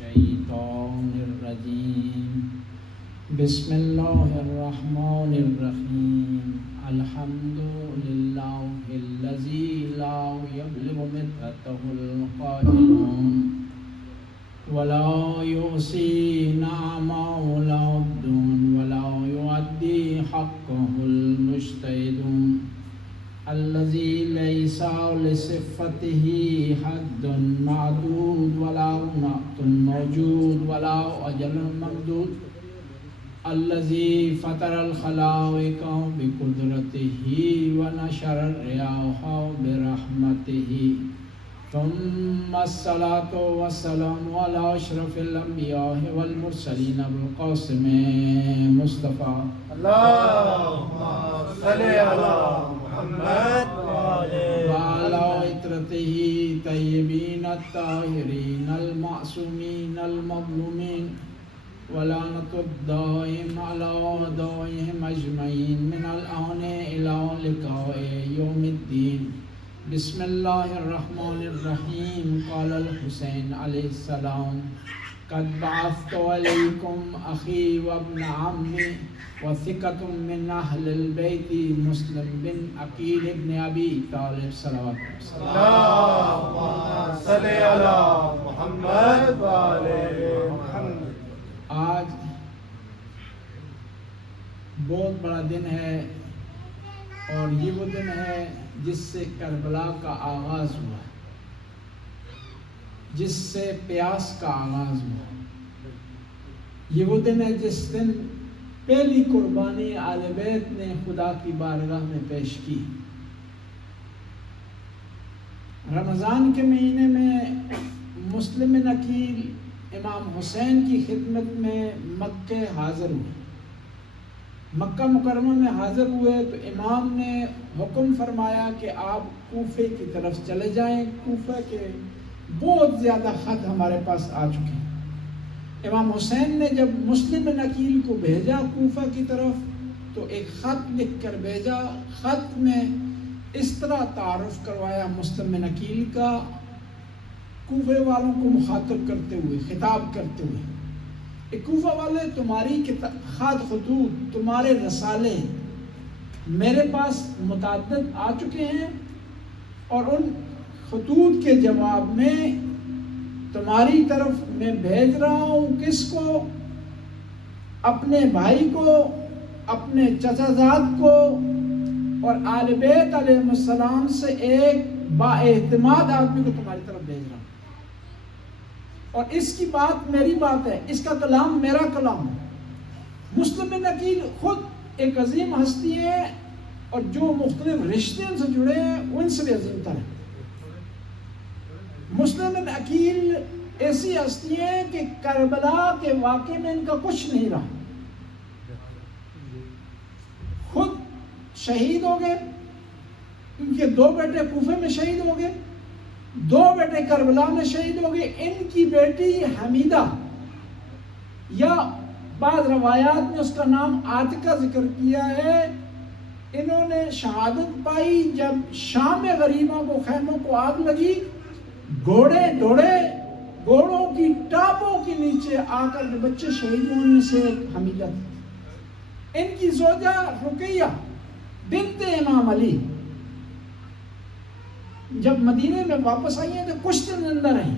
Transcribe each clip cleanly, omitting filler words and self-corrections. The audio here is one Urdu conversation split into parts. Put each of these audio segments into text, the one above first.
الشيطان الرجيم بسم الله الرحمن الرحيم الحمد لله الذي لا يبلغ مدته القائلون ولا يؤصي نعمه العبد ولا يؤدي حقه المجتهدون الذي ليس لصفته حد معدود ولا نقط موجود ولا أجل ممدود الذي فطر الخلائق بقدرته ونشر الرياح برحمته ثم الصلاة والسلام على أشرف الأنبياء والمرسلين بالقاسم مصطفى اللهم صل على محمد وعلى عترته طيبين الطاهرين المعصومين المظلومين ولعنة الدائم على أعدائهم أجمعين من الآن إلى لقاء يوم الدين بسم الله الرحمن الرحيم قال الحسين عليه السلام قد بعثت عليكم أخي وابن عمي وثقة من أهل البيت مسلم بن عقيل بن أبي طالب صلوات اللهم صل على محمد وعلى محمد. آج بہت بڑا دن ہے اور یہ وہ دن ہے جس سے کربلا کا آغاز ہوا، جس سے پیاس کا آغاز ہوا. یہ وہ دن ہے جس دن پہلی قربانی آل بیت نے خدا کی بارگاہ میں پیش کی. رمضان کے مہینے میں مسلم بن عقیل امام حسین کی خدمت میں مکہ حاضر ہوئے. مکہ مکرمہ میں حاضر ہوئے تو امام نے حکم فرمایا کہ آپ کوفے کی طرف چلے جائیں. کوفے کے بہت زیادہ خط ہمارے پاس آ چکے ہیں. امام حسین نے جب مسلم بن عقیل کو بھیجا کوفہ کی طرف تو ایک خط لکھ کر بھیجا. خط میں اس طرح تعارف کروایا مسلم بن عقیل کا، کوفے والوں کو مخاطب کرتے ہوئے، خطاب کرتے ہوئے، کوفہ والے تمہاری خط خطوط، تمہارے رسالے میرے پاس متعدد آ چکے ہیں اور ان خطوط کے جواب میں تمہاری طرف میں بھیج رہا ہوں کس کو؟ اپنے بھائی کو، اپنے چچا زاد کو اور آل بیت علیہ السلام سے ایک با اعتماد آدمی کو تمہاری طرف بھیج رہا ہوں. اور اس کی بات میری بات ہے، اس کا کلام میرا کلام ہے. مسلم بن عقیل خود ایک عظیم ہستی ہے اور جو مختلف رشتے سے جڑے ہیں ان سے بھی عظیم تر ہے. مسلم بن عقیل ایسی ہستی ہیں کہ کربلا کے واقعے میں ان کا کچھ نہیں رہا. خود شہید ہو گئے، ان کے 2 بیٹے کوفے میں شہید ہو گئے، 2 بیٹے کربلا میں شہید ہو گئے. ان کی بیٹی حمیدہ، یا بعض روایات میں اس کا نام عاتقہ ذکر کیا ہے، انہوں نے شہادت پائی جب شام غریبوں کو، خیموں کو آگ لگی. گھوڑے دوڑے، گھوڑوں کی ٹاپوں کے نیچے آ کر جو بچے شہید ہوئے ان میں سے ایک حمیدہ تھی. ان کی زوجہ رقیہ بنت امام علی جب مدینے میں واپس آئی ہیں تو کچھ دن اندر رہیں.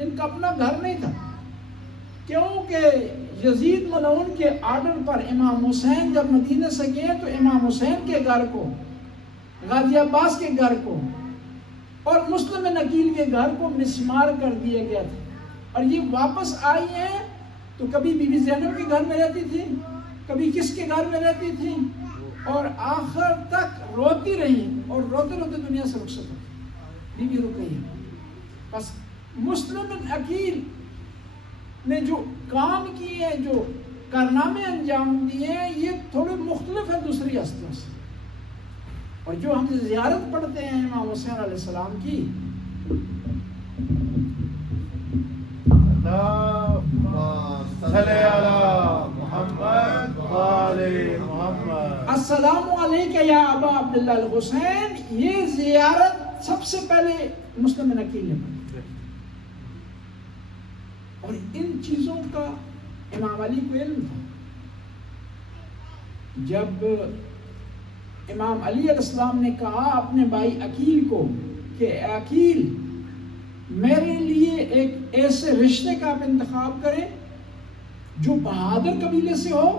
ان کا اپنا گھر نہیں تھا کیونکہ یزید ملعون کے آرڈر پر امام حسین جب مدینے سے گئے تو امام حسین کے گھر کو، غازی عباس کے گھر کو اور مسلم بن عقیل کے گھر کو مسمار کر دیا گیا تھا. اور یہ واپس آئی ہیں تو کبھی بی بی زینب کے گھر میں رہتی تھی، کبھی کس کے گھر میں رہتی تھی، اور آخر تک روتی رہی اور روتے روتے دنیا سے رخصت ہوئی. بی بی رقیہ. بس مسلم بن عقیل نے جو کام کیے ہیں، جو کارنامے انجام دیے ہیں، یہ تھوڑے مختلف ہیں دوسری ہستیوں سے. اور جو ہم زیارت پڑھتے ہیں امام حسین علیہ السلام کی، السلام علیکم یا ابا عبداللہ الحسین، یہ زیارت سب سے پہلے مسلم بن عقیل نے پڑھی. اور ان چیزوں کا امام علی کو علم تھا. جب امام علی علیہ السلام نے کہا اپنے بھائی عقیل کو کہ عقیل میرے لیے ایک ایسے رشتے کا آپ انتخاب کریں جو بہادر قبیلے سے ہو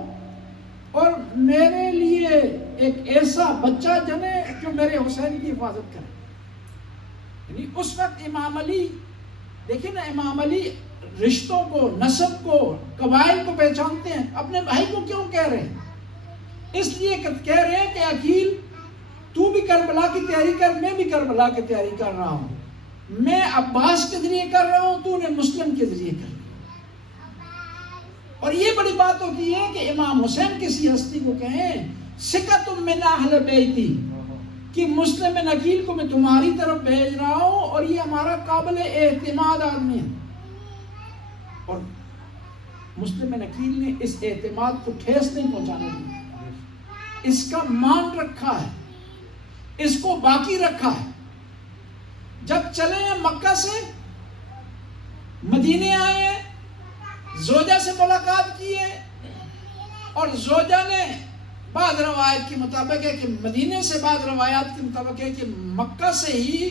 اور میرے لیے ایک ایسا بچہ جنے جو میرے حسین کی حفاظت کرے. یعنی اس وقت امام علی دیکھیں نا، امام علی رشتوں کو، نسب کو، قبائل کو پہچانتے ہیں. اپنے بھائی کو کیوں کہہ رہے ہیں؟ اس لیے کہہ رہے ہیں کہ عقیل تو بھی کربلا کی تیاری کر، میں بھی کربلا کی تیاری کر رہا ہوں. میں عباس کے ذریعے کر رہا ہوں، تو نے مسلم کے ذریعے کر. اور یہ بڑی بات ہوتی ہے کہ امام حسین کسی ہستی کو کہیں سکتم من اہل بیتی، کہ مسلم عقیل کو میں تمہاری طرف بھیج رہا ہوں اور یہ ہمارا قابل اعتماد آدمی ہے. اور مسلم عقیل نے اس اعتماد کو ٹھیس نہیں پہنچانے دی، اس کا مان رکھا ہے، اس کو باقی رکھا ہے. جب چلے ہیں مکہ سے مدینے آئے ہیں، زوجہ سے ملاقات کی ہے، اور زوجہ نے بعض روایت کے مطابق ہے کہ مدینے سے، بعض روایات کے مطابق ہے کہ مکہ سے ہی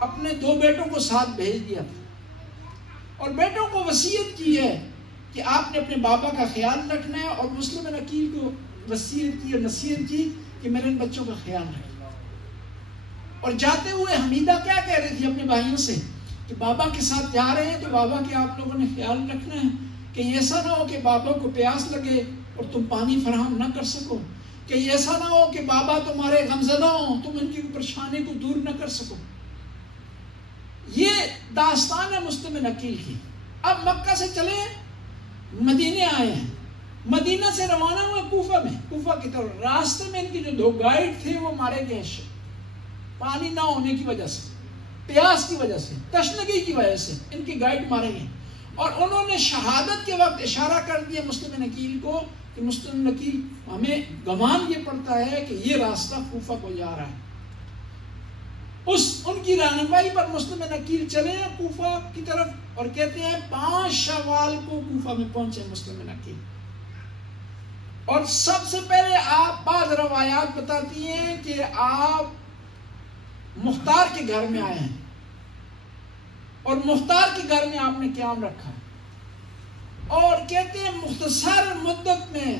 اپنے 2 بیٹوں کو ساتھ بھیج دیا تھا، اور بیٹوں کو وصیت کی ہے کہ آپ نے اپنے بابا کا خیال رکھنا ہے، اور مسلم عقیل کو وصیت کی اور نصیحت کی کہ میرے ان بچوں کا خیال رکھنا. اور جاتے ہوئے حمیدہ کیا کہہ رہی تھی اپنے بھائیوں سے کہ بابا کے ساتھ جا رہے ہیں تو بابا کے آپ لوگوں نے خیال رکھنا ہے کہ ایسا نہ ہو کہ بابا کو پیاس لگے اور تم پانی فراہم نہ کر سکو، کہ ایسا نہ ہو کہ بابا تمہارے غمزدہ ہوں، تم ان کی پریشانی کو دور نہ کر سکو. یہ داستان ہے مسلم عقیل کی. اب مکہ سے چلے مدینے آئے ہیں، مدینہ سے روانہ ہوئے کوفہ کی طرف. راستے میں ان کے جو 2 گائیڈ تھے وہ مارے گئے، پانی نہ ہونے کی وجہ سے، پیاس کی وجہ سے، تشنگی کی وجہ سے ان کے گائیڈ مارے گئے. اور انہوں نے شہادت کے وقت اشارہ کر دیا مسلم عقیل کو کہ مسلم عقیل ہمیں گمان یہ پڑتا ہے کہ یہ راستہ کوفہ کو جا رہا ہے. ان کی رہنمائی پر مسلم عقیل چلے ہیں کوفہ کی طرف، اور کہتے ہیں 5 شوال کو کوفہ میں پہنچے مسلم عقیل. اور سب سے پہلے آپ، بعض روایات بتاتی ہیں کہ آپ مختار کے گھر میں آئے ہیں، اور مختار کے گھر میں آپ نے قیام رکھا ہے. اور کہتے ہیں مختصر مدت میں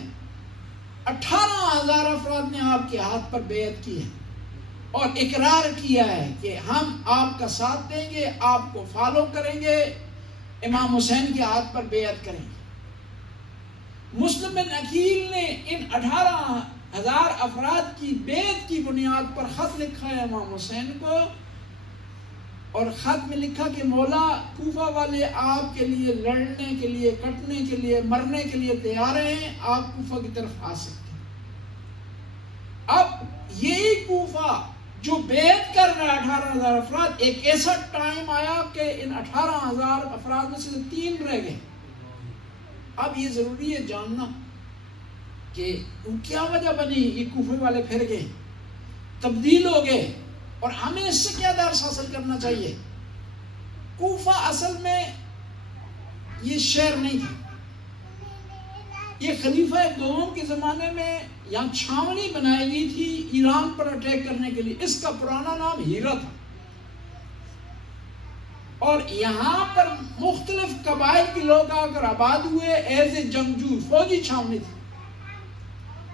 18,000 افراد نے آپ کے ہاتھ پر بیعت کی ہے اور اقرار کیا ہے کہ ہم آپ کا ساتھ دیں گے، آپ کو فالو کریں گے، امام حسین کے ہاتھ پر بیعت کریں گے. مسلم عقیل نے ان 18,000 افراد کی بیعت کی بنیاد پر خط لکھا ہے امام حسین کو، اور خط میں لکھا کہ مولا کوفہ والے آپ کے لیے لڑنے کے لیے، کٹنے کے لیے، مرنے کے لیے تیار ہیں، آپ کوفہ کی طرف آ سکتے ہیں. اب یہی کوفہ جو بیعت کر رہا ہے 18,000 افراد، ایک ایسا ٹائم آیا کہ ان 18,000 افراد میں سے 3 رہ گئے. اب یہ ضروری ہے جاننا کہ کیا وجہ بنی یہ کوفے والے پھر گئے، تبدیل ہو گئے، اور ہمیں اس سے کیا درس حاصل کرنا چاہیے. کوفہ اصل میں یہ شہر نہیں تھا، یہ خلیفہ دوم کے زمانے میں یہاں چھاونی بنائی گئی تھی ایران پر اٹیک کرنے کے لیے. اس کا پرانا نام ہیرا تھا، اور یہاں پر مختلف قبائل کے لوگ آ کر آباد ہوئے ایز اے جنگجو، فوجی چھاونی تھی.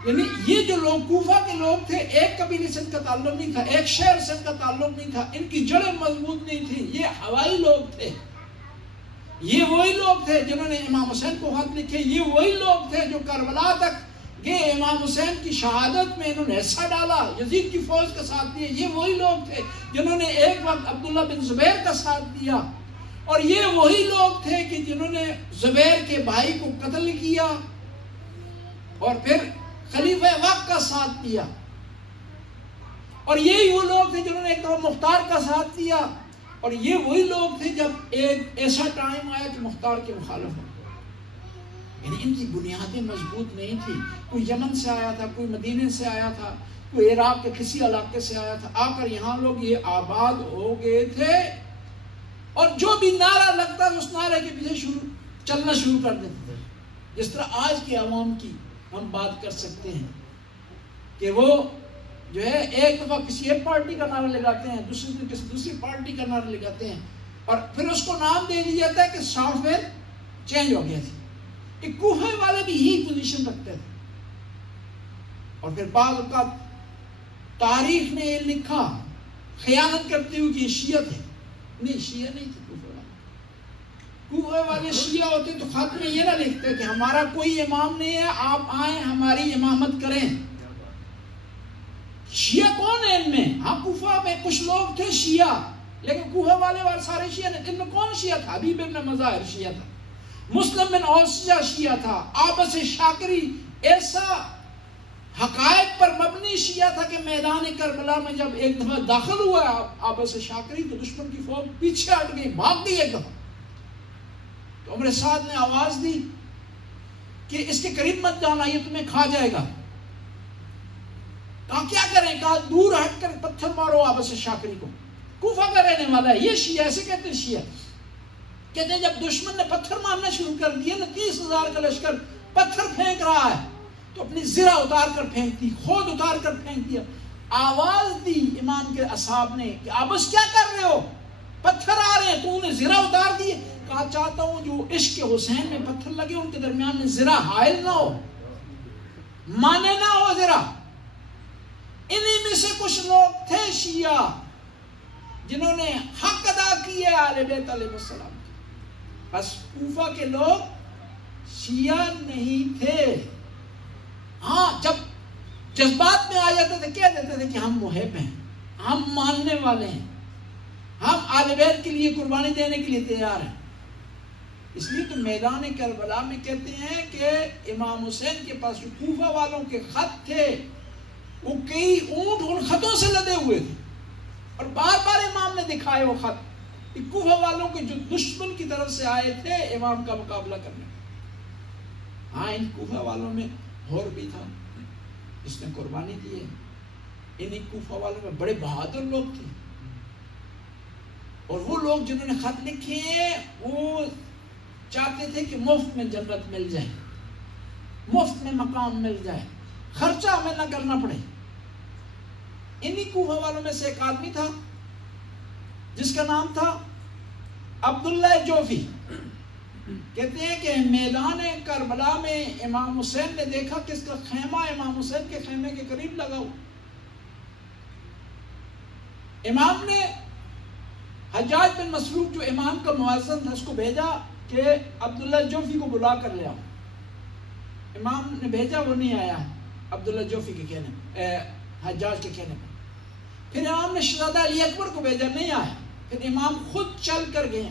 یعنی یہ جو لوگ کوفہ کے لوگ تھے، ایک قبیلے سے ان کا تعلق نہیں تھا، ایک شہر سے ان کا تعلق نہیں تھا، ان کی جڑیں مضبوط نہیں تھی. یہ ہوائی لوگ تھے، یہ وہی لوگ تھے جنہوں نے امام حسین کو خط لکھے، یہ وہی لوگ تھے جو کربلا تک گئے، امام حسین کی شہادت میں انہوں نے حصہ ڈالا، یزید کی فوج کا ساتھ دیا. یہ وہی لوگ تھے جنہوں نے ایک وقت عبداللہ بن زبیر کا ساتھ دیا، اور یہ وہی لوگ تھے کہ جنہوں نے زبیر کے بھائی کو قتل کیا اور پھر خلیفہ وقت کا ساتھ دیا. اور یہی وہ لوگ تھے جنہوں نے ایک دفعہ مختار کا ساتھ دیا، اور یہ وہی لوگ تھے جب ایک ایسا ٹائم آیا کہ مختار کے مخالف ہو. یعنی ان کی بنیادیں مضبوط نہیں تھی. کوئی یمن سے آیا تھا، کوئی مدینے سے آیا تھا، کوئی عراق کے کسی علاقے سے آیا تھا، آ کر یہاں لوگ یہ آباد ہو گئے تھے. اور جو بھی نعرہ لگتا ہے اس نعرے کے پیچھے چلنا شروع کر دیتے تھے. جس طرح آج کے عوام کی ہم بات کر سکتے ہیں کہ وہ جو ہے ایک دفعہ کسی ایک پارٹی کا نعرہ لگاتے ہیں, دوسری دن کسی دوسری پارٹی کا نعرہ لگاتے ہیں, اور پھر اس کو نام دے دیا جاتا ہے کہ سافٹ ویئر چینج ہو گیا تھا. کوفہ والے بھی یہی پوزیشن رکھتے تھے. اور پھر بعض اوقات تاریخ نے یہ لکھا خیانت کرتے ہوئے کہ یہ شیعہ تھے. نہیں, شیعہ نہیں تھے کوفہ والے. کوفہ والے شیعہ ہوتے تو خط میں یہ نہ لکھتے کہ ہمارا کوئی امام نہیں ہے, آپ آئیں ہماری امامت کریں. شیعہ کون ہے ان میں؟ ہاں کوفہ میں کچھ لوگ تھے شیعہ, لیکن کوفہ والے سارے شیعہ نہیں. ان میں کون شیعہ تھا؟ حبیب ابن مظاہر شیعہ تھا, مسلم بن اوسیہ شیعہ تھا, عابس شاکری ایسا حقائق پر مبنی شیعہ تھا کہ میدان کربلا میں جب ایک دفعہ داخل ہوا عابس شاکری تو دشمن کی فوج پیچھے ہٹ گئی, بھاگ گئی ایک دفعہ. تو عمر سعد نے آواز دی کہ اس کے قریب مت جانا, یہ تمہیں کھا جائے گا. کہا کیا کریں؟ کہا دور ہٹ کر پتھر مارو عابس شاکری کو, کوفہ کا رہنے والا ہے. یہ شیعہ ایسے کہتے ہیں. شیعہ کہتے ہیں جب دشمن نے پتھر مارنا شروع کر دیا نا, 30,000 کا لشکر پتھر پھینک رہا ہے, تو اپنی زرہ اتار کر پھینک دی, خود اتار کر پھینک دیا. آواز دی امام کے اصحاب نے کہ عابس کیا کر رہے ہو, پتھر آ رہے ہیں, تو انہیں زرہ اتار دیے. کہا چاہتا ہوں جو عشق حسین میں پتھر لگے ان کے درمیان میں زرہ حائل نہ ہو, مانے نہ ہو زرہ. انہی میں سے کچھ لوگ تھے شیعہ جنہوں نے حق ادا کیے اہل بیت علیہ السلام. بس کوفہ کے لوگ شیعہ نہیں تھے. ہاں جب جذبات میں آ جاتے تھے کہہ دیتے تھے کہ ہم محب ہیں, ہم ماننے والے ہیں, ہم اہل بیت کے لیے قربانی دینے کے لیے تیار ہیں. اس لیے تو میدان کربلا میں کہتے ہیں کہ امام حسین کے پاس جو کوفہ والوں کے خط تھے وہ کئی اونٹ ان خطوں سے لدے ہوئے تھے, اور بار بار امام نے دکھائے وہ خط کوفہ والوں کے جو دشمن کی طرف سے آئے تھے امام کا مقابلہ کرنے. ہاں ان کوفہ والوں میں اور بھی تھا جس نے قربانی دی ہے. انہی کوفہ والوں میں بڑے بہادر لوگ تھے, اور وہ لوگ جنہوں نے خط لکھے وہ چاہتے تھے کہ مفت میں جنت مل جائے, مفت میں مقام مل جائے, خرچہ ہمیں نہ کرنا پڑے. انہی کوفہ والوں میں سے ایک آدمی تھا جس کا نام تھا عبداللہ جوفی. کہتے ہیں کہ میدان کربلا میں امام حسین نے دیکھا کہ اس کا خیمہ امام حسین کے خیمے کے قریب لگا ہوا. امام نے حجاج بن مسروق جو امام کا مؤذن تھا اس کو بھیجا کہ عبداللہ جوفی کو بلا کر لے آؤ. امام نے بھیجا, وہ نہیں آیا عبداللہ جوفی کے کہنے حجاج کے کہنے پر. پھر امام نے شہزادہ علی اکبر کو بھیجا, نہیں آیا. پھر امام خود چل کر گئے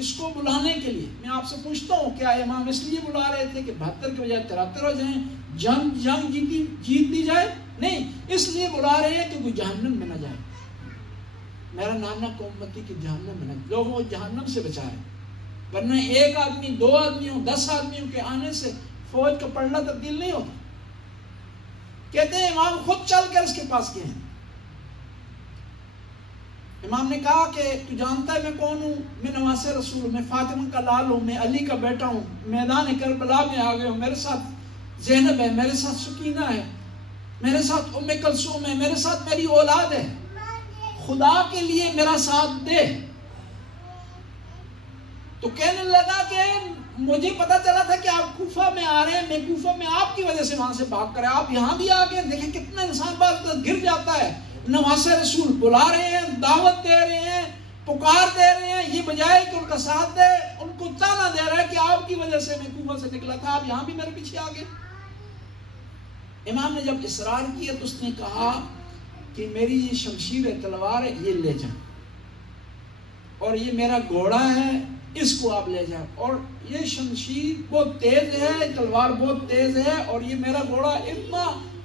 اس کو بلانے کے لیے. میں آپ سے پوچھتا ہوں کیا امام اس لیے بلا رہے تھے کہ 72 کے بجائے 73 ہو جائیں, جنگ جیت لی جائے؟ نہیں, اس لیے بلا رہے ہیں کہ کوئی جہنم میں نہ جائے. میرا نام نہ امتی کی جہنم میں نہ, لوگوں کو جہنم سے بچائے. ورنہ ایک آدمی, 2 آدمیوں, 10 آدمیوں کے آنے سے فوج کا پلڑا تبدیل نہیں ہوتا. کہتے ہیں امام خود چل کر اس کے پاس گئے ہیں. امام نے کہا کہ تو جانتا ہے میں کون ہوں؟ میں نواز رسول ہوں, میں فاطمہ کا لال ہوں, میں علی کا بیٹا ہوں. میدان کربلا میں آ گئے ہوں, میرے ساتھ زینب ہے, میرے ساتھ سکینہ ہے, میرے ساتھ ام کلثوم ہے, میرے ساتھ میری اولاد ہے. خدا کے لیے میرا ساتھ دے. تو کہنے لگا کہ مجھے پتا چلا تھا کہ آپ کوفہ میں آ رہے ہیں, میں کوفہ میں آپ کی وجہ سے وہاں سے بھاگ کر, آپ یہاں بھی آ گئے. دیکھیں کتنا انسان بات گر جاتا ہے. نواز رسول بلا رہے ہیں, دعوت دے رہے ہیں, پکار دے رہے ہیں, یہ بجائے کہ ان کا ساتھ دے ان کو تانا دے رہا ہے کہ آپ کی وجہ سے میں کوفہ سے نکلا تھا, آپ یہاں بھی میرے پیچھے آ گئے. امام نے جب اصرار کیا تو اس نے کہا کہ میری یہ شمشیر ہے, تلوار ہے, یہ لے جائیں, اور یہ میرا گھوڑا ہے, اس کو آپ لے جائیں. اور یہ شمشیر بہت تیز ہے, تلوار بہت تیز ہے, اور یہ میرا گھوڑا اتنا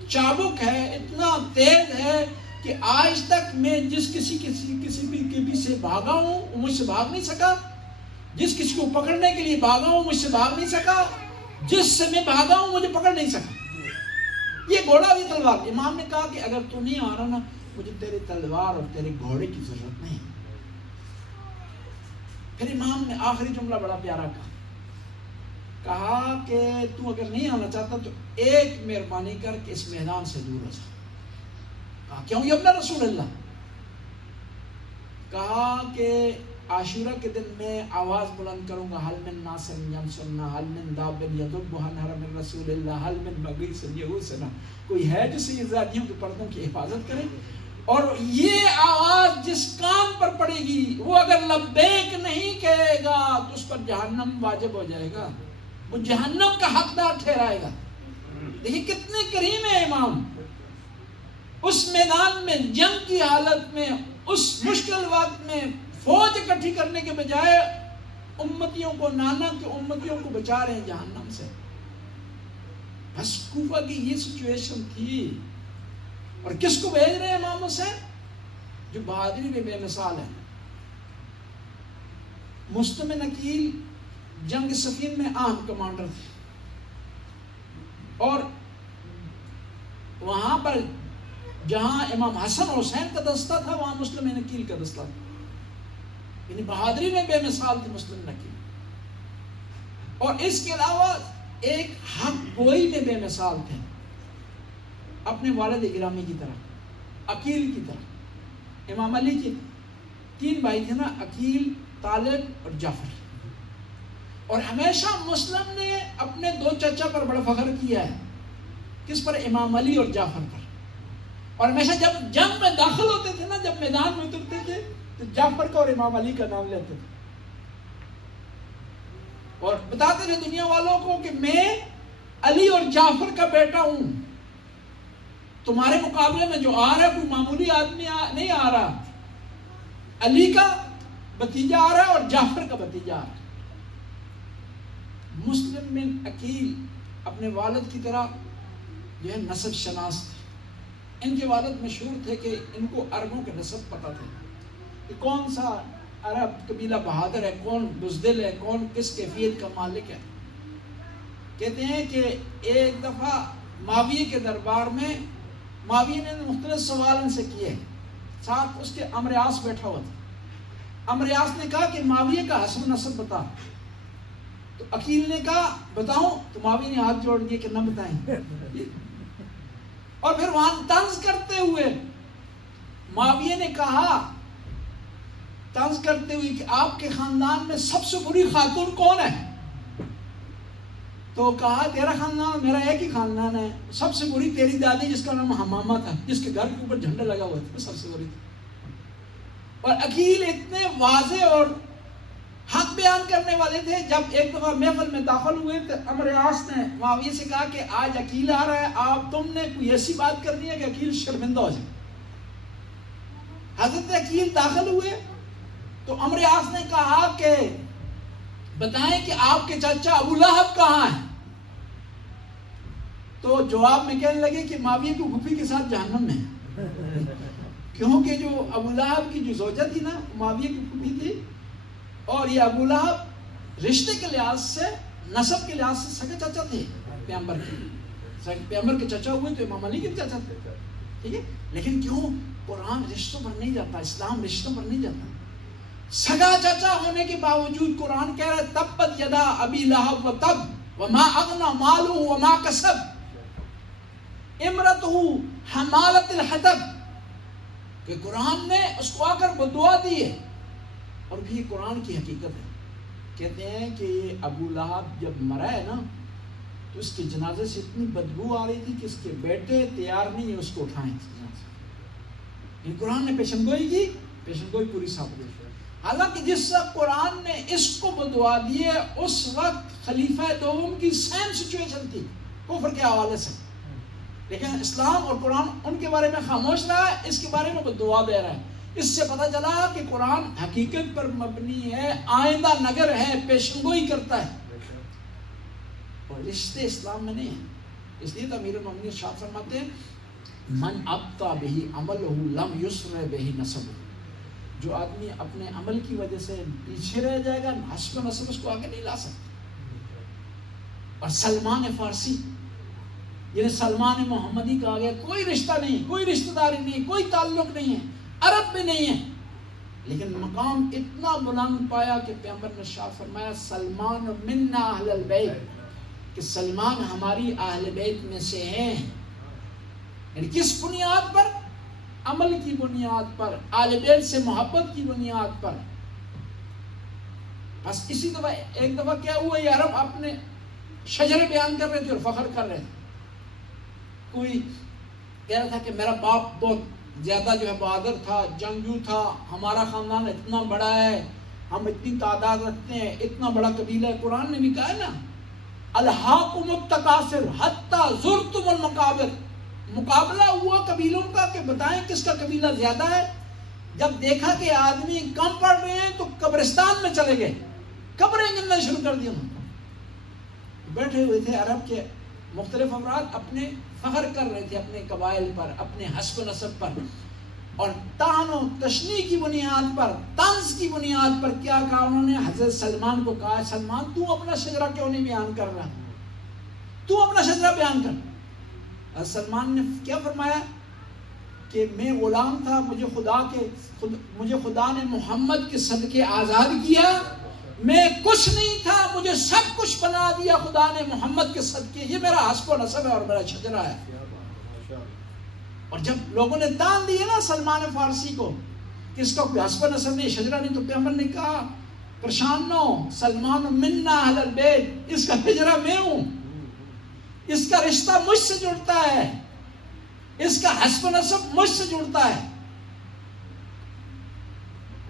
چابک ہے, اتنا تیز ہے کہ آج تک میں جس کسی بھی سے بھاگا ہوں وہ مجھ سے بھاگ نہیں سکا, جس کسی کو پکڑنے کے لیے بھاگا ہوں مجھ سے بھاگ نہیں سکا, جس سے میں بھاگا ہوں مجھے پکڑ نہیں سکا. یہ گھوڑا بھی تلوار. امام نے کہا کہ اگر تو نہیں آ رہا نا, مجھے تیری تلوار اور تیرے گھوڑے کی ضرورت نہیں. پھر امام نے آخری جملہ بڑا پیارا کہا, کہا کہ تو اگر نہیں آنا چاہتا تو ایک مہربانی کر کے اس میدان سے دور ہو جا. کہا کیوں یا ابن رسول اللہ؟ کہا کہ عاشورہ کے دن میں آواز بلند کروں گا، حل من ناصر ینصرنا، حل من داب یذب عن حرم رسول اللہ، حل من مغیث یغوثنا. کوئی ہے جو سیدزادیوں کے پردوں کی حفاظت کرے؟ اور یہ آواز جس کان پر پڑے گی وہ اگر لبیک نہیں کہے گا تو اس پر جہنم واجب ہو جائے گا، وہ جہنم کا حقدار ٹھہرائے گا. دیکھیں کتنے کریم ہے امام. اس میدان میں جنگ کی حالت میں، اس مشکل وقت میں فوج اکٹھی کرنے کے بجائے امتیوں کو، نانا کے امتیوں کو بچا رہے ہیں جہنم سے. بس کوفہ کی یہ سچویشن تھی. اور کس کو بھیج رہے ہیں امام حسین؟ جو بہادری میں بے مثال ہے. مستم نکیل جنگ صفین میں اہم کمانڈر تھے، اور وہاں پر جہاں امام حسن حسین کا دستہ تھا وہاں مسلم نکیل کا دستہ تھا. یعنی بہادری میں بے مثال تھی مسلم نکیل. اور اس کے علاوہ ایک حق گوئی میں بے مثال تھے، اپنے والد گرامی کی طرح، عقیل کی طرح. امام علی کے 3 بھائی تھے نا، عقیل، طالب اور جعفر. اور ہمیشہ مسلم نے اپنے 2 چچا پر بڑا فخر کیا ہے. کس پر؟ امام علی اور جعفر پر. اور ہمیشہ جب جنگ میں داخل ہوتے تھے نا، جب میدان میں اترتے تھے تو جعفر کا اور امام علی کا نام لیتے تھے، اور بتاتے تھے دنیا والوں کو کہ میں علی اور جعفر کا بیٹا ہوں. تمہارے مقابلے میں جو آ رہا ہے کوئی معمولی آدمی نہیں آ رہا، علی کا بھتیجا آ رہا ہے اور جعفر کا بھتیجا آ رہا ہے. مسلم بن عقیل اپنے والد کی طرح جو ہے نسب شناس تھے. ان کے والد مشہور تھے کہ ان کو عربوں کے نسب پتہ تھے کہ کون سا عرب قبیلہ بہادر ہے، کون بزدل ہے، کون کس کیفیت کا مالک ہے. کہتے ہیں کہ ایک دفعہ معاویہ کے دربار میں معاویہ نے مختلف سوال ان سے کیے، ساتھ اس کے عمرو عاص بیٹھا ہوا تھا. عمرو عاص نے کہا کہ معاویہ کا حسب نسب بتا. تو عقیل نے کہا بتاؤں؟ تو معاویہ نے ہاتھ جوڑ دیے کہ نہ بتائیں. اور پھر وہاں طنز کرتے ہوئے معاویہ نے کہا، طنز کرتے ہوئے کہ آپ کے خاندان میں سب سے بری خاتون کون ہے؟ تو کہا تیرا خاندان میرا ایک ہی خاندان ہے، سب سے بری تیری دادی جس کا نام حمامہ تھا، جس کے گھر کے اوپر جھنڈا لگا ہوا تھا، سب سے بری تھی. اور عقیل اتنے واضح اور حق بیان کرنے والے تھے. جب ایک دفعہ محفل میں داخل ہوئے تو عمرو عاص نے معاویہ سے کہا کہ آج عقیل آ رہا ہے، آپ تم نے کوئی ایسی بات کرنی ہے کہ عقیل شرمندہ ہو جائے. حضرت عقیل داخل ہوئے تو عمرو عاص نے کہا کہ بتائیں کہ آپ کے چچا ابو لہب کہاں ہیں؟ تو جواب میں کہنے لگے کہ معاویہ کی پھوپھی کے ساتھ جہنم میں، کیونکہ جو ابو لہب کی جو زوجہ تھی نا معاویہ کی پھوپھی تھی، اور یہ ابو لہب رشتے کے لحاظ سے، نسب کے لحاظ سے سگے چچا تھے پیغمبر کے. پیغمبر کے چچا ہوئے تو امام علی کے چچا تھے. ٹھیک ہے، لیکن کیوں قرآن رشتوں پر نہیں جاتا، اسلام رشتوں پر نہیں جاتا. سگا چچا ہونے کے باوجود قرآن کہہ رہا ہے تبت یدا ابی لہب و تب وما اغنى مالہ وما کسب امرتہ حمالۃ الحطب. کہ قرآن نے اس کو آ کر بدعا دی ہے، اور بھی قرآن کی حقیقت ہے. کہتے ہیں کہ یہ ابو لہب جب مرا ہے نا تو اس کے جنازے سے اتنی بدبو آ رہی تھی کہ اس کے بیٹے تیار نہیں ہیں اس کو اٹھائیں. یہ قرآن نے پیشنگوئی کی، پیشنگوئی پوری ثابت ہے. حالانکہ جس وقت قرآن نے اس کو بدعا دی ہے اس وقت خلیفہ دوم کی سیم سچویشن تھی کفر کے حوالے سے، لیکن اسلام اور قرآن ان کے بارے میں خاموش رہا ہے، اس کے بارے میں بدعا دے رہا ہے. اس سے پتہ چلا کہ قرآن حقیقت پر مبنی ہے، آئندہ نگر ہے، پیشنگوئی کرتا ہے، اور رشتے اسلام میں نہیں ہیں. اس لیے تو امیر المومنین ارشاد فرماتے ہیں من ابطا بہ عملہ لم یسرع بہ نسبہ. جو آدمی اپنے عمل کی وجہ سے پیچھے رہ جائے گا، حسب و نسب اس کو آگے نہیں لا سکتا. اور سلمان فارسی، جنہیں سلمان محمدی کہا گیا، کوئی رشتہ نہیں، کوئی رشتہ داری نہیں، کوئی تعلق نہیں ہے، عرب میں نہیں ہے، لیکن مقام اتنا بلند پایا کہ پیغمبر نے ارشاد فرمایا سلمان منا اہل البیت، کہ سلمان ہماری اہل بیت میں سے ہیں. یعنی کس بنیاد پر؟ عمل کی بنیاد پر، اہل بیت سے محبت کی بنیاد پر. بس اسی دفعہ ایک دفعہ کیا ہوا، یہ عرب اپنے شجرے بیان کر رہے تھے اور فخر کر رہے تھے. کوئی کہہ رہا تھا کہ میرا باپ بہت زیادہ جو ہے بہادر تھا، جنگجو تھا، ہمارا خاندان اتنا بڑا ہے، ہم اتنی تعداد رکھتے ہیں، اتنا بڑا قبیلہ ہے. قرآن نے بھی کہا ہے نا الہاکم التکاثر حتی زرتم المقابر. مقابلہ ہوا قبیلوں کا کہ بتائیں کس کا قبیلہ زیادہ ہے. جب دیکھا کہ آدمی کم پڑ رہے ہیں تو قبرستان میں چلے گئے، قبریں گننا شروع کر دی. بیٹھے ہوئے تھے عرب کے مختلف افراد، اپنے فخر کر رہے تھے اپنے قبائل پر، اپنے حسب و نسب پر، اور طعن و تشنیع کی بنیاد پر، طنز کی بنیاد پر کیا کہا انہوں نے؟ حضرت سلمان کو کہا سلمان تو اپنا شجرہ کیوں نہیں بیان کر رہا، تو اپنا شجرہ بیان کر. حضرت سلمان نے کیا فرمایا کہ میں غلام تھا، مجھے خدا نے محمد کے صدقے آزاد کیا، میں کچھ نہیں تھا، مجھے سب کچھ بنا دیا خدا نے محمد کے صدقے. یہ میرا حسب و نسب ہے اور میرا شجرہ ہے. اور جب لوگوں نے تان دیے نا سلمان فارسی کو کہ اس کا کوئی حسب و نسب نہیں، شجرہ نہیں، تو پیغمبر نے کہا پریشانو سلمان منا اہل البیت، اس کا ہجرہ میں ہوں، اس کا رشتہ مجھ سے جڑتا ہے، اس کا حسب و نسب مجھ سے جڑتا ہے.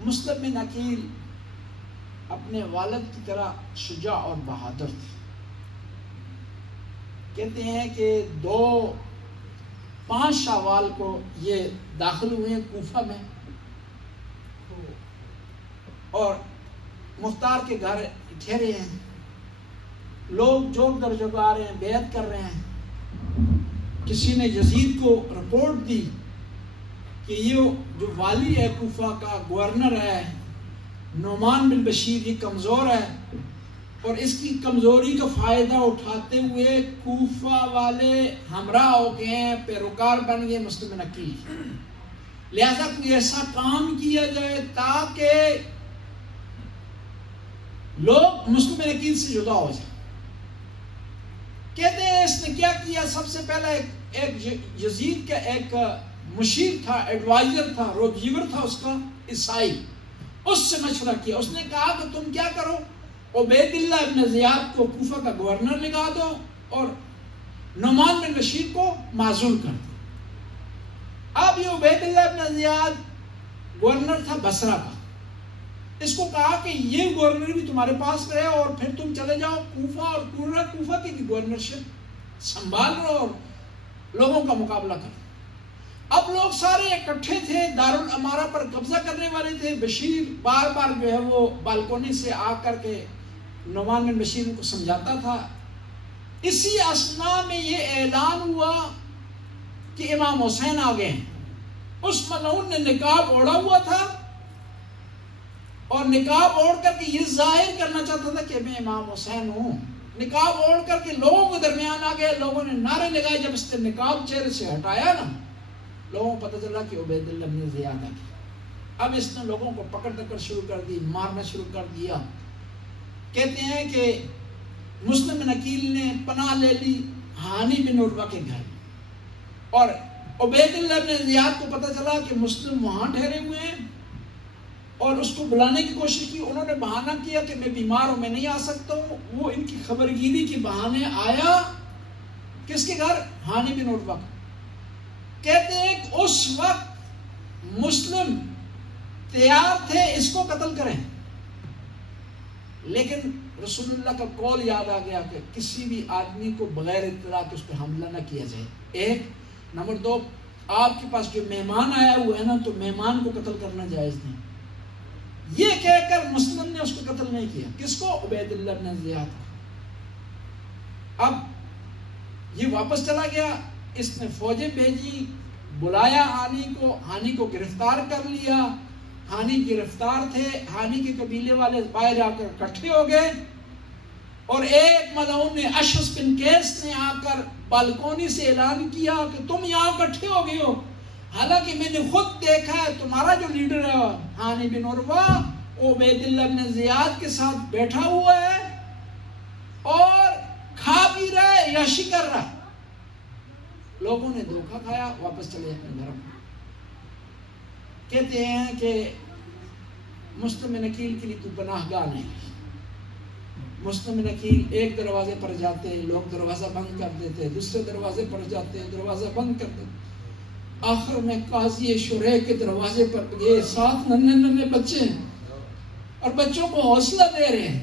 مسلم بن عقیل اپنے والد کی طرح شجاع اور بہادر تھے. کہتے ہیں کہ 5 شوال کو یہ داخل ہوئے ہیں کوفہ میں، اور مختار کے گھر ٹھہرے ہیں. لوگ جوگ در جوگ آ رہے ہیں، بیعت کر رہے ہیں. کسی نے یزید کو رپورٹ دی کہ یہ جو والی ہے کوفہ کا، گورنر ہے نعمان بن بشیر، یہ کمزور ہے، اور اس کی کمزوری کا فائدہ اٹھاتے ہوئے کوفہ والے ہمراہ ہو گئے ہیں، پیروکار بن گئے مسلم بن عقیل. لہذا کوئی ایسا کام کیا جائے تاکہ لوگ مسلم بن عقیل سے جدا ہو جائیں. کہتے ہیں اس نے کیا کیا، سب سے پہلے ایک یزید کا ایک مشیر تھا، ایڈوائزر تھا، روبجیور تھا اس کا، عیسائی، اس سے مشورہ کیا. اس نے کہا کہ تم کیا کرو، عبید اللہ ابن زیاد کو کوفہ کا گورنر لگا دو اور نعمان بن بشیر کو معزول کر دو. اب یہ عبید اللہ ابن زیاد گورنر تھا بصرہ کا. اس کو کہا کہ یہ گورنر بھی تمہارے پاس رہے اور پھر تم چلے جاؤ کوفہ، اور پورا کوفہ کی گورنرشپ سنبھال رہو اور لوگوں کا مقابلہ کرو. اب لوگ سارے اکٹھے تھے، دارالامارہ پر قبضہ کرنے والے تھے. بشیر بار بار جو ہے وہ بالکونی سے آ کر کے نعمان بن بشیر کو سمجھاتا تھا. اسی اثناء میں یہ اعلان ہوا کہ امام حسین آ گئے ہیں. اس ملعون نے نقاب اوڑھا ہوا تھا اور نقاب اوڑھ کر کے یہ ظاہر کرنا چاہتا تھا کہ میں امام حسین ہوں. نقاب اوڑھ کر کے لوگوں کے درمیان آ گئے، لوگوں نے نعرے لگائے. جب اس نے نقاب چہرے سے ہٹایا نا، لوگوں کو پتہ چلا کہ عبید اللہ بن زیاد آ گیا. اب اس نے لوگوں کو پکڑ دکڑ شروع کر دی، مارنا شروع کر دیا. کہتے ہیں کہ مسلم بن عقیل نے پناہ لے لی ہانی بن عروہ کے گھر، اور عبید اللہ بن زیاد کو پتہ چلا کہ مسلم وہاں ٹھہرے ہوئے ہیں اور اس کو بلانے کی کوشش کی. انہوں نے بہانہ کیا کہ میں بیمار ہوں، میں نہیں آ سکتا ہوں. وہ ان کی خبرگیری کے بہانے آیا کس کے گھر؟ ہانی بن عروہ. کہتے ہیں کہ اس وقت مسلم تیار تھے اس کو قتل کریں، لیکن رسول اللہ کا قول یاد آ گیا کہ کسی بھی آدمی کو بغیر اطلاع کے اس پہ حملہ نہ کیا جائے. ایک نمبر 2، آپ کے پاس جو مہمان آیا ہوا ہے نا، تو مہمان کو قتل کرنا جائز نہیں. یہ کہہ کر مسلم نے اس کو قتل نہیں کیا. کس کو؟ عبید اللہ بن زیاد. اب یہ واپس چلا گیا، اس نے فوجیں بھیجی، بلایا ہانی کو گرفتار کر لیا. ہانی گرفتار تھے، ہانی کے قبیلے والے باہر آ کر اکٹھے ہو گئے، اور ایک ملعون نے اشعث بن قیس نے آ کر بالکونی سے اعلان کیا کہ تم یہاں اکٹھے ہو گئے ہو، حالانکہ میں نے خود دیکھا ہے تمہارا جو لیڈر ہے ہانی بن عروہ عبید اللہ بن زیاد کے ساتھ بیٹھا ہوا ہے اور کھا پی رہا ہے، عیاشی کر رہا ہے۔ لوگوں نے دھوکہ کھایا، واپس چلے اپنے گھر۔ کہتے ہیں کہ مسلم نکیل کے لیے تو پناہ گاہ نہیں۔ مسلم نکیل ایک دروازے پر جاتے، لوگ دروازہ بند کر دیتے، دوسرے دروازے پر جاتے، دروازہ بند کر دیتے۔ آخر میں قاضی شریح کے دروازے پر گئے، 7 ننھے بچے اور بچوں کو حوصلہ دے رہے ہیں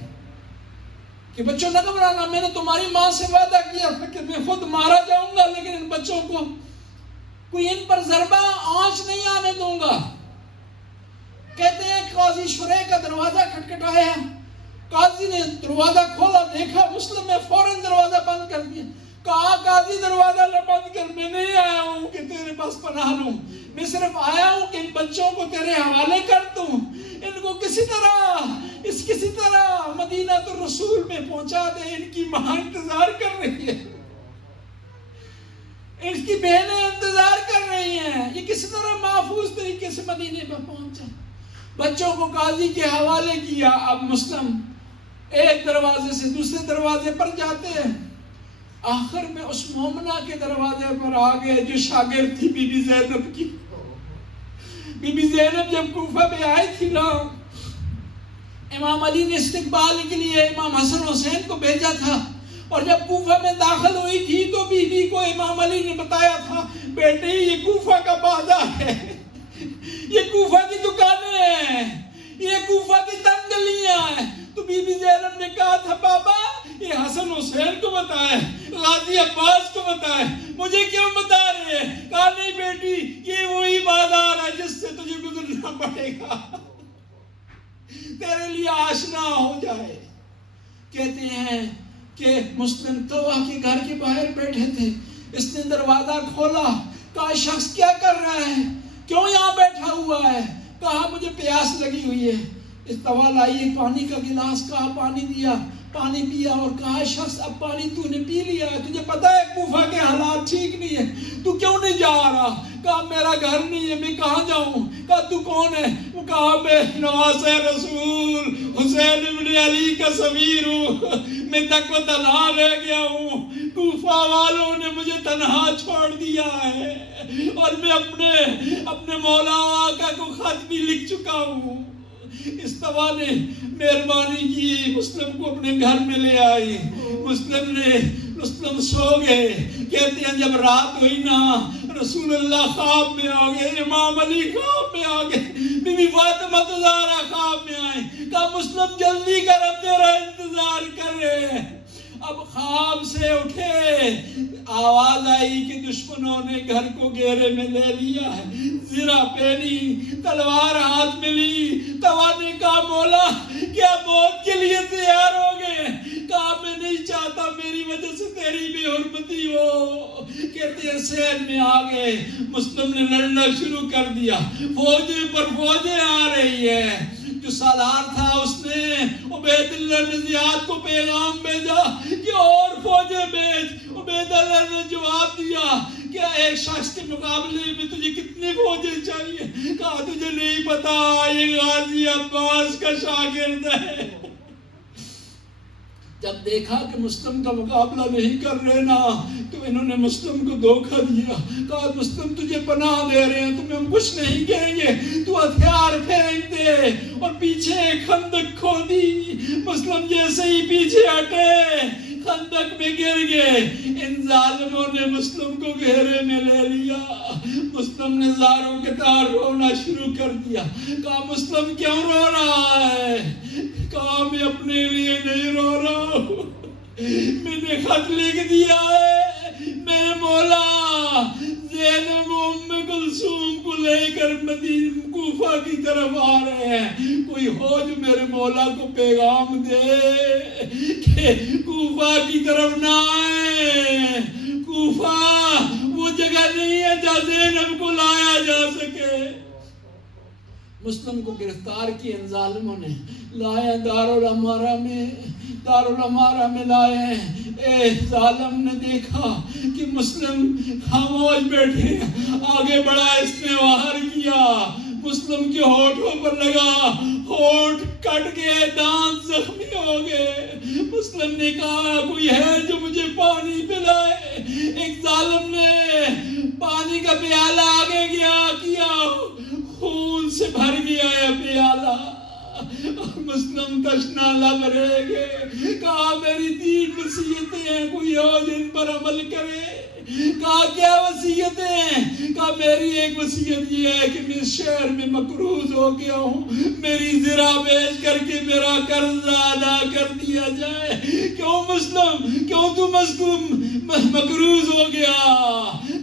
کہ بچوں نہ گھبرانا، میں نے تمہاری ماں سے وعدہ کیا تھا کہ میں خود مارا جاؤں گا، لیکن ان بچوں کو کوئی ان پر ضربہ آنچ نہیں آنے دوں گا۔ کہتے ہیں قاضی شریح کا دروازہ کھٹکھٹایا، قاضی نے دروازہ کھولا، دیکھا مسلم نے فوراً دروازہ بند کر دیا۔ کہا قاضی دروازہ نہ بند کر، میں نہیں آیا ہوں کہ تیرے پاس پناہ لوں، میں صرف آیا ہوں کہ ان بچوں کو تیرے حوالے کر دوں، ان کو کسی طرح مدینہ الرسول میں پہنچا دے۔ ان کی ماں انتظار کر رہی ہے، ان کی بہنیں انتظار کر رہی ہیں، یہ کسی طرح محفوظ طریقے سے مدینے میں پہنچ جائے۔ بچوں کو قاضی کے حوالے کیا۔ اب مسلم ایک دروازے سے دوسرے دروازے پر جاتے ہیں، آخر میں اس مومنہ کے دروازے پر آ گئے جو شاگرد تھی بی بی زینب کی۔ بی بی زینب جب کوفہ میں آئی تھی نا، امام علی نے استقبال کے لیے امام حسن حسین کو بھیجا تھا، اور جب کوفہ میں داخل ہوئی تھی تو بی بی کو امام علی نے بتایا تھا، بیٹے یہ کوفہ کا بازار ہے، یہ کوفہ کی دکانیں ہیں، یہ کوفہ کی تنگ گلیاں ہیں۔ تو بی بی زینب نے کہا تھا بابا یہ حسن حسین کو بتائے، غازی عباس کو بتائے، مجھے کیوں بتا رہے ہیں؟ کہا نہیں بیٹی یہ وہی بازار ہے جس سے تجھے گزرنا پڑے گا، تیرے لیے آشنا ہو جائے۔ کہتے ہیں کہ مسلم توبہ کے گھر کے باہر بیٹھے تھے، اس نے دروازہ کھولا، کہا شخص کیا کر رہا ہے، کیوں یہاں بیٹھا ہوا ہے؟ کہا مجھے پیاس لگی ہوئی ہے۔ اس طوا لائیے پانی کا گلاس، کہا پانی دیا، پانی پیا، اور کہا شخص اب پانی تو نے پی لیا ہے، تجھے پتا ہے کوفہ کے حالات ٹھیک نہیں ہے، تو کیوں نہیں جا رہا؟ کہا میرا گھر نہیں ہے، میں کہاں جاؤں؟ کہا تو کون ہے؟ وہ کہا میں نواسہ رسول حسین ابن علی کا سفیر ہوں، میں تک و تنہا رہ گیا ہوں، کوفہ والوں نے مجھے تنہا چھوڑ دیا ہے، اور میں اپنے مولا آقا کو خط بھی لکھ چکا ہوں۔ استوا نے مہربانی کی، مسلم کو اپنے گھر میں لے آئی، مسلم سو گئے۔ کہتے ہیں جب رات ہوئی نا، رسول اللہ خواب میں آ گئے، امام علی خواب میں آ گئے، بی بی فاطمہ زہرا خواب میں آئے، کہا مسلم جلدی کر، اب تیرا انتظار کر رہے ہیں۔ اب خواب سے اٹھے، آواز آئی کہ دشمنوں نے گھر کو گھیرے میں لے لیا ہے، زرہ پہنی، تلوار ہاتھ میں لی۔ توا نے کہا مولا کیا موت کے لیے تیار ہو گئے؟ کہا میں نہیں چاہتا میری وجہ سے تیری بے حرمتی ہو۔ کہتے ہیں سین میں آ گئے، مسلم نے لڑنا شروع کر دیا، فوجیں پر فوجیں آ رہی ہے۔ جو سالار تھا اس نے عبید اللہ بن زیاد کو پیغام بھیجا کہ اور فوجیں بھیج۔ عبید اللہ نے جواب دیا کہ ایک شخص کے مقابلے میں تجھے کتنی فوجیں چاہیے؟ کہا تجھے نہیں پتا، یہ غازی عباس کا شاگرد ہے۔ جب دیکھا کہ مسلم کا مقابلہ نہیں کر رہے نا، تو انہوں نے مسلم کو دھوکہ دیا، کہا مسلم تجھے پناہ دے رہے ہیں، تمہیں ہم کچھ نہیں کہیں گے، تو ہتھیار پھینک دے، اور پیچھے خندق کھودی۔ مسلم جیسے ہی پیچھے ہٹے، خندق میں گر گئے۔ ان ظالموں نے مسلم کو گھیرے میں لے لیا۔ مسلم نے زاروں کے تار رونا شروع کر دیا۔ کہا مسلم کیوں رو رہا ہے؟ کہا میں اپنے لیے نہیں رو رہا ہوں، میں نے خط لکھ دیا ہے، میرے مولا زینب ام کلثوم کو لے کر مدینہ کوفہ کی طرف آ رہے ہیں، کوئی ہو جو میرے مولا کو پیغام دے کہ کوفہ کی طرف نہ آئے، کوفہ وہ جگہ نہیں ہے جہاں زینب کو لایا جا سکے۔ مسلم کو گرفتار کیے ان ظالموں نے، لائے دارالامارہ میں لائے۔ ایک ظالم نے دیکھا کہ مسلم خاموش بیٹھے، آگے بڑھا، اس نے وار کیا، مسلم کے ہونٹوں پر لگا، ہونٹ کٹ گئے، دانت زخمی ہو گئے۔ مسلم نے کہا کوئی ہے جو مجھے پانی پلائے؟ ایک ظالم نے پانی کا پیالہ آگے کیا، خون سے بھر گیا ہے پیالہ، اور مسلم تشنا لب رہ گئے۔ کہا میری 3 وصیتیں ہیں، کوئی ہو جن پر عمل کرے؟ کہا کیا وصیتیں؟ کہا میری ایک وصیت یہ ہے کہ میں اس شہر میں مقروض ہو گیا ہوں، میری زرہ بیچ کر کے میرا قرضہ ادا کر دیا جائے۔ کیوں مسلم، کیوں تو مقروض ہو گیا؟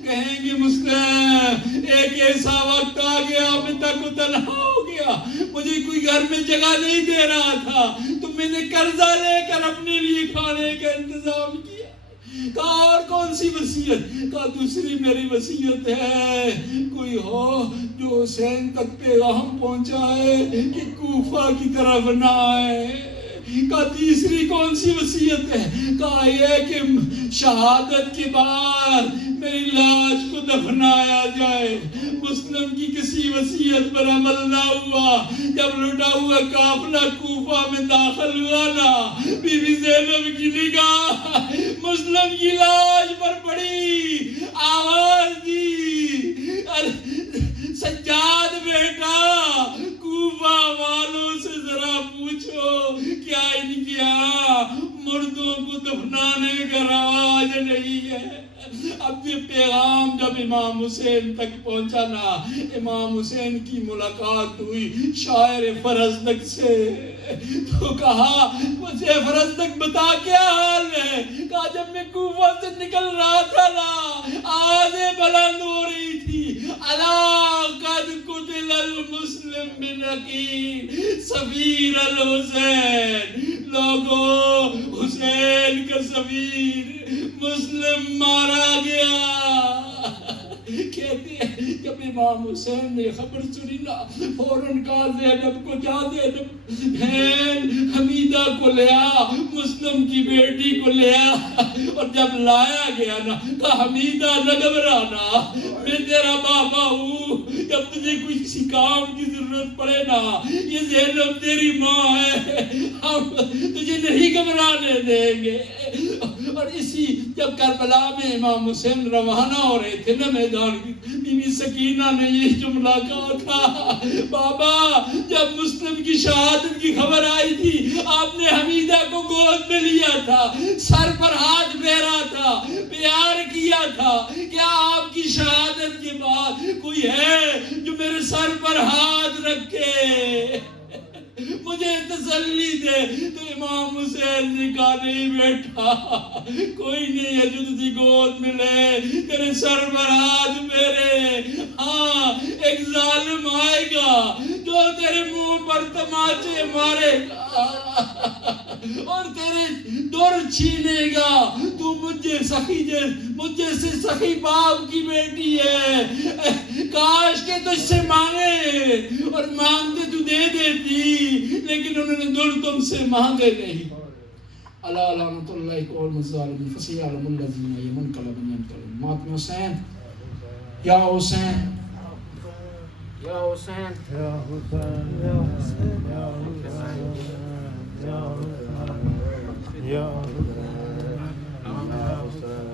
کہیں گے مسلم ایک ایسا وقت آ گیا، میں تک تنہا ہو گیا، مجھے کوئی گھر میں جگہ نہیں دے رہا تھا، تو میں نے قرضہ لے کر اپنے لیے کھانے کا انتظام کیا۔ کہا اور کون سی وصیت؟ کہا دوسری میری وصیت ہے کوئی ہو جو حسین تک پیغام پہنچائے کہ کوفہ کی طرف نہ آئے۔ کہا تیسری کون سی وصیت ہے؟ کہا یہ کہ شہادت کے بعد میری لاش کو دفنایا جائے۔ مسلم کی کسی وصیت پر عمل نہ ہوا۔ جب لٹا ہوا قافلہ کوفہ میں داخل ہوا نا، بی بی زینب کی نگاہ مسلم کی لاش پر پڑی، آواز دی سجاد بیٹا کوفہ والوں سے ذرا پوچھو کیا ان کے یہاں مردوں کو دفنانے کا رواج نہیں ہے؟ اب یہ پیغام جب امام حسین تک پہنچا نا، امام حسین کی ملاقات ہوئی شاعر فرزدق سے، تو کہا مجھے فرزدق بتا کیا حال ہے؟ کہا جب میں کوفہ سے نکل رہا تھا نا، آوازیں بلند ہو رہی تھی، الا قد قتل المسلم بنقیر سفیر الحسین، لوگو حسین کا سفیر مسلم مارا گیا۔ کہتے ہیں جب امام حسین نے خبر سنی نا، فوراً کہا زینب کو جا، زینب حمیدہ کو لیا، مسلم کی بیٹی کو لیا، اور جب لایا گیا نا کہا حمیدہ نہ گھبرانا، میں تیرا بابا ہوں، جب تجھے کسی کام کی ضرورت پڑے نا، یہ زینب تیری ماں ہے، ہم تجھے نہیں گھبرانے دیں گے۔ اور اسی جب کربلا میں امام حسین روانہ ہو رہے تھے نا میدان کی، بی بی سکینہ نے یہ جملہ کہا تھا، بابا جب مسلم کی شہادت کی خبر آئی تھی، آپ نے حمیدہ کو گود میں لیا تھا، سر پر ہاتھ پھیرا تھا، پیار کیا تھا، کیا آپ کی شہادت کے بعد کوئی ہے جو میرے سر پر ہاتھ رکھے، مجھے تسلی دے؟ تو امام حسین نے کہا نہیں بیٹا، کوئی نہیں ہے جو تجھے گود میں لے، تیرے سر پر ہاتھ میرے، ہاں ایک ظالم آئے گا جو تیرے منہ پر تماچے مارے گا اور تیرے در چھینے گا، تو مجھے سے سخی باپ کی بیٹی ہے، کاش کہ تجھ سے مانگے اور مانگتے تو دے دیتی، لیکن انہوں نے در تم سے مانگے نہیں۔ اللہ لعنت اللہ قول الظالمین فسیعلم الذین ینقلبون ینقلبون۔ ماتم حسین، یا حسین، یا حسین، یا حسین، یا حسین، یا حسین، یا حسین، یا حسین، یا حسین۔